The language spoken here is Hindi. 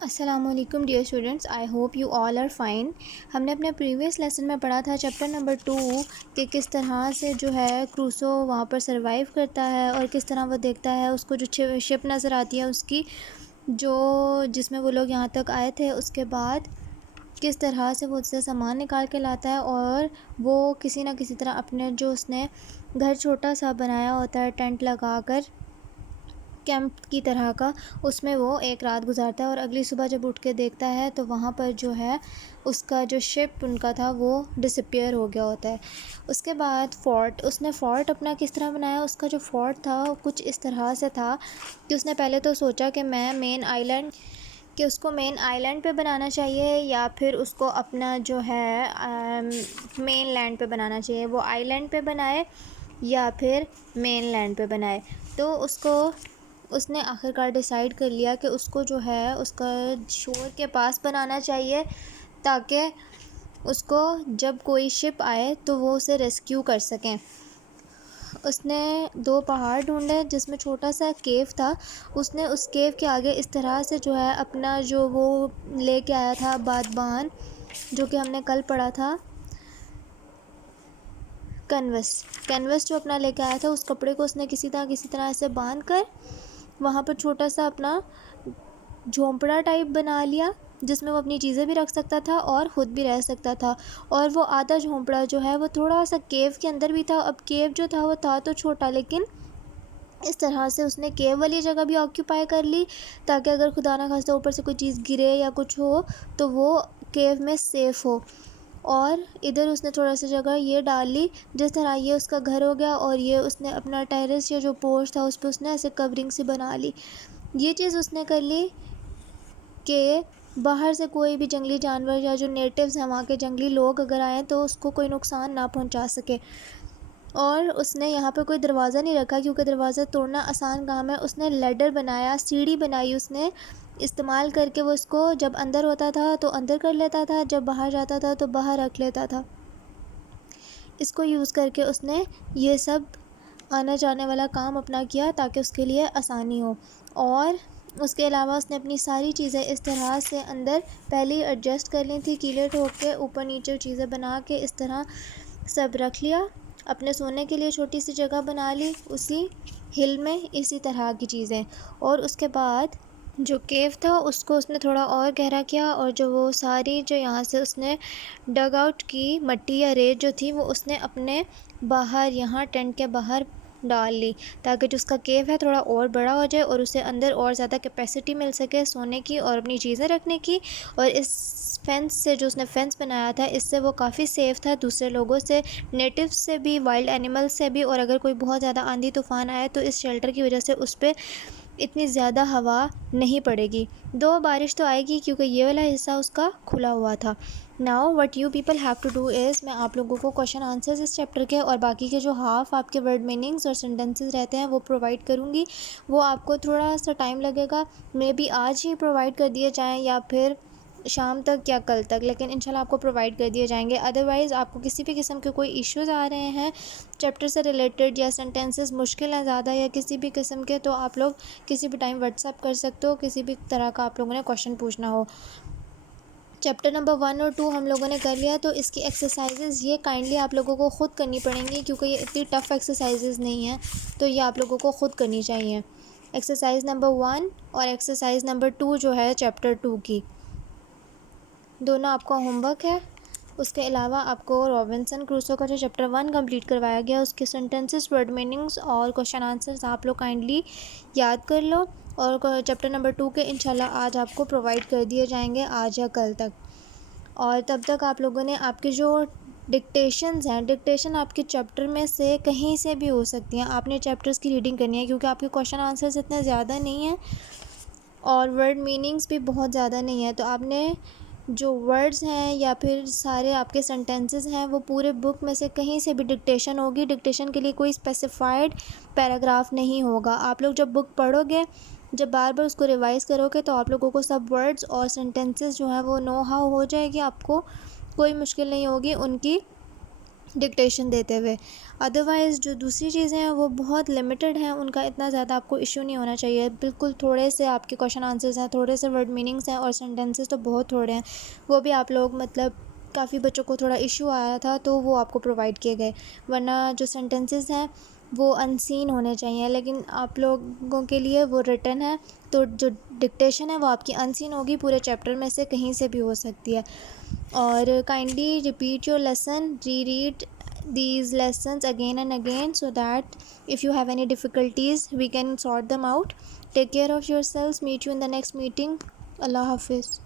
अस्सलामुअलैकुम dear students, I hope you all are fine. हमने अपने प्रीवियस लेसन में पढ़ा था चैप्टर नंबर 2 कि किस तरह से जो है क्रूसो वहाँ पर सरवाइव करता है और किस तरह वो देखता है उसको जो शिप नज़र आती है उसकी जो जिसमें वो लोग यहाँ तक आए थे। उसके बाद किस तरह से वो उससे सामान निकाल के लाता है और वो किसी ना किसी तरह अपने जो उसने घर छोटा सा बनाया होता है टेंट लगा कर कैंप की तरह का, उसमें वो एक रात गुजारता है और अगली सुबह जब उठ के देखता है तो वहाँ पर जो है उसका जो शिप उनका था वो डिसअपियर हो गया होता है। उसके बाद उसने फ़ोर्ट अपना किस तरह बनाया। उसका जो फ़ोर्ट था कुछ इस तरह से था कि उसने पहले तो सोचा कि उसको मेन आइलैंड पे बनाना चाहिए या फिर उसको अपना जो है मेन लैंड पे बनाना चाहिए। वो आइलैंड पे बनाए या फिर मेन लैंड पे बनाए। तो उसने आखिरकार डिसाइड कर लिया कि उसको जो है उसका शोर के पास बनाना चाहिए ताकि उसको जब कोई शिप आए तो वो उसे रेस्क्यू कर सकें। उसने 2 पहाड़ ढूंढे जिसमें छोटा सा केव था। उसने उस केव के आगे इस तरह से जो है अपना जो वो लेके आया था बादबान, जो कि हमने कल पढ़ा था, कैनवस जो अपना लेके आया था उस कपड़े को उसने किसी तरह से बांध कर वहाँ पर छोटा सा अपना झोंपड़ा टाइप बना लिया जिसमें वो अपनी चीज़ें भी रख सकता था और ख़ुद भी रह सकता था। और वो आधा झोंपड़ा जो है वो थोड़ा सा केव के अंदर भी था। अब केव जो था वो था तो छोटा, लेकिन इस तरह से उसने केव वाली जगह भी ऑक्यूपाई कर ली ताकि अगर खुदा ना खास्ता ऊपर से कोई चीज़ गिरे या कुछ हो तो वो केव में सेफ़ हो। और इधर उसने थोड़ा सा जगह ये डाल ली जिस तरह ये उसका घर हो गया और ये उसने अपना टेरेस या जो पोर्च था उस पर उसने ऐसे कवरिंग सी बना ली। ये चीज़ उसने कर ली कि बाहर से कोई भी जंगली जानवर या जो नेटिव्स हैं वहाँ के जंगली लोग अगर आएँ तो उसको कोई नुकसान ना पहुँचा सके। और उसने यहाँ पे कोई दरवाज़ा नहीं रखा क्योंकि दरवाज़ा तोड़ना आसान काम है। उसने लैडर बनाया, सीढ़ी बनाई उसने इस्तेमाल करके। वो इसको जब अंदर होता था तो अंदर कर लेता था, जब बाहर जाता था तो बाहर रख लेता था। इसको यूज़ करके उसने ये सब आना जाने वाला काम अपना किया ताकि उसके लिए आसानी हो। और उसके अलावा उसने अपनी सारी चीज़ें इस तरह से अंदर पहले ही एडजस्ट कर ली थी, कीले ठोक के ऊपर नीचे चीज़ें बना के इस तरह सब रख लिया। अपने सोने के लिए छोटी सी जगह बना ली उसी हिल में, इसी तरह की चीज़ें। और उसके बाद जो केव था उसको उसने थोड़ा और गहरा किया और जो वो सारी जो यहाँ से उसने डग आउट की मट्टी या रेत जो थी वो उसने अपने बाहर यहाँ टेंट के बाहर डाल ली ताकि जो उसका केव है थोड़ा और बड़ा हो जाए और उसे अंदर और ज़्यादा कैपेसिटी मिल सके सोने की और अपनी चीज़ें रखने की। और इस फेंस से जो उसने फेंस बनाया था इससे वो काफ़ी सेफ़ था दूसरे लोगों से, नेटिव्स से भी, वाइल्ड एनिमल्स से भी। और अगर कोई बहुत ज़्यादा आंधी तूफ़ान आए तो इस शेल्टर की वजह से उस पर इतनी ज़्यादा हवा नहीं पड़ेगी। दो बारिश तो आएगी क्योंकि ये वाला हिस्सा उसका खुला हुआ था। Now what you people have to do is, मैं आप लोगों को क्वेश्चन आंसर्स इस चैप्टर के और बाकी के जो हाफ आपके वर्ड मीनिंग्स और सेंटेंसेस रहते हैं वो प्रोवाइड करूँगी। वो आपको थोड़ा सा टाइम लगेगा, मे बी आज ही प्रोवाइड कर दिए जाएँ या फिर शाम तक या कल तक, लेकिन इंशाल्लाह आपको प्रोवाइड कर दिए जाएंगे। अदरवाइज़ आपको किसी भी किस्म के कोई इश्यूज़ आ रहे हैं चैप्टर से रिलेटेड या सेंटेंसेस मुश्किल हैं ज़्यादा या किसी भी किस्म के, तो आप लोग किसी भी टाइम व्हाट्सअप कर सकते हो किसी भी तरह का आप लोगों ने क्वेश्चन पूछना हो। चैप्टर नंबर 1 और 2 हम लोगों ने कर लिया तो इसकी एक्सरसाइजेज़ ये काइंडली आप लोगों को ख़ुद करनी पड़ेंगी क्योंकि ये इतनी टफ़ एक्सरसाइजेज़ नहीं हैं, तो ये आप लोगों को ख़ुद करनी चाहिए। एक्सरसाइज नंबर 1 और एक्सरसाइज नंबर 2 जो है चैप्टर 2 की, दोनों आपका होमवर्क है। उसके अलावा आपको रॉबिन्सन क्रूसो का जो चैप्टर 1 कंप्लीट करवाया गया उसके सेंटेंसेस, वर्ड मीनिंग्स और क्वेश्चन आंसर्स आप लोग काइंडली याद कर लो। और चैप्टर नंबर 2 के इंशाल्लाह आज आपको प्रोवाइड कर दिए जाएंगे आज या कल तक। और तब तक आप लोगों ने आपके जो डिक्टेशंस हैं, डिक्टेशन आपके चैप्टर में से कहीं से भी हो सकती हैं। आपने चैप्टर्स की रीडिंग करनी है क्योंकि आपके क्वेश्चन आंसर्स इतने ज़्यादा नहीं हैं और वर्ड मीनिंग्स भी बहुत ज़्यादा नहीं है, तो आपने जो वर्ड्स हैं या फिर सारे आपके सेंटेंसेस हैं वो पूरे बुक में से कहीं से भी डिक्टेशन होगी। डिक्टेशन के लिए कोई स्पेसिफाइड पैराग्राफ नहीं होगा। आप लोग जब बुक पढ़ोगे, जब बार बार उसको रिवाइज़ करोगे तो आप लोगों को सब वर्ड्स और सेंटेंसेस जो हैं वो नो हाउ हो जाएगी, आपको कोई मुश्किल नहीं होगी उनकी डिक्टेशन देते हुए। अदरवाइज़ जो दूसरी चीज़ें हैं वो बहुत लिमिटेड हैं, उनका इतना ज़्यादा आपको इशू नहीं होना चाहिए। बिल्कुल थोड़े से आपके क्वेश्चन आंसर्स हैं, थोड़े से वर्ड मीनिंग्स हैं और सेंटेंसेस तो बहुत थोड़े हैं। वो भी आप लोग मतलब काफ़ी बच्चों को थोड़ा इशू आया था तो वो आपको प्रोवाइड किए गए, वरना जो सेंटेंसेस हैं वो अनसीन होने चाहिए, लेकिन आप लोगों के लिए वो रिटन है। तो जो डिक्टेशन है वो आपकी अनसीन होगी, पूरे चैप्टर में से कहीं से भी हो सकती है। और काइंडली रिपीट योर लेसन, री read these lessons again and again so that if you have any difficulties we can sort them out. Take care of yourselves. Meet you in the next meeting. Allah Hafiz.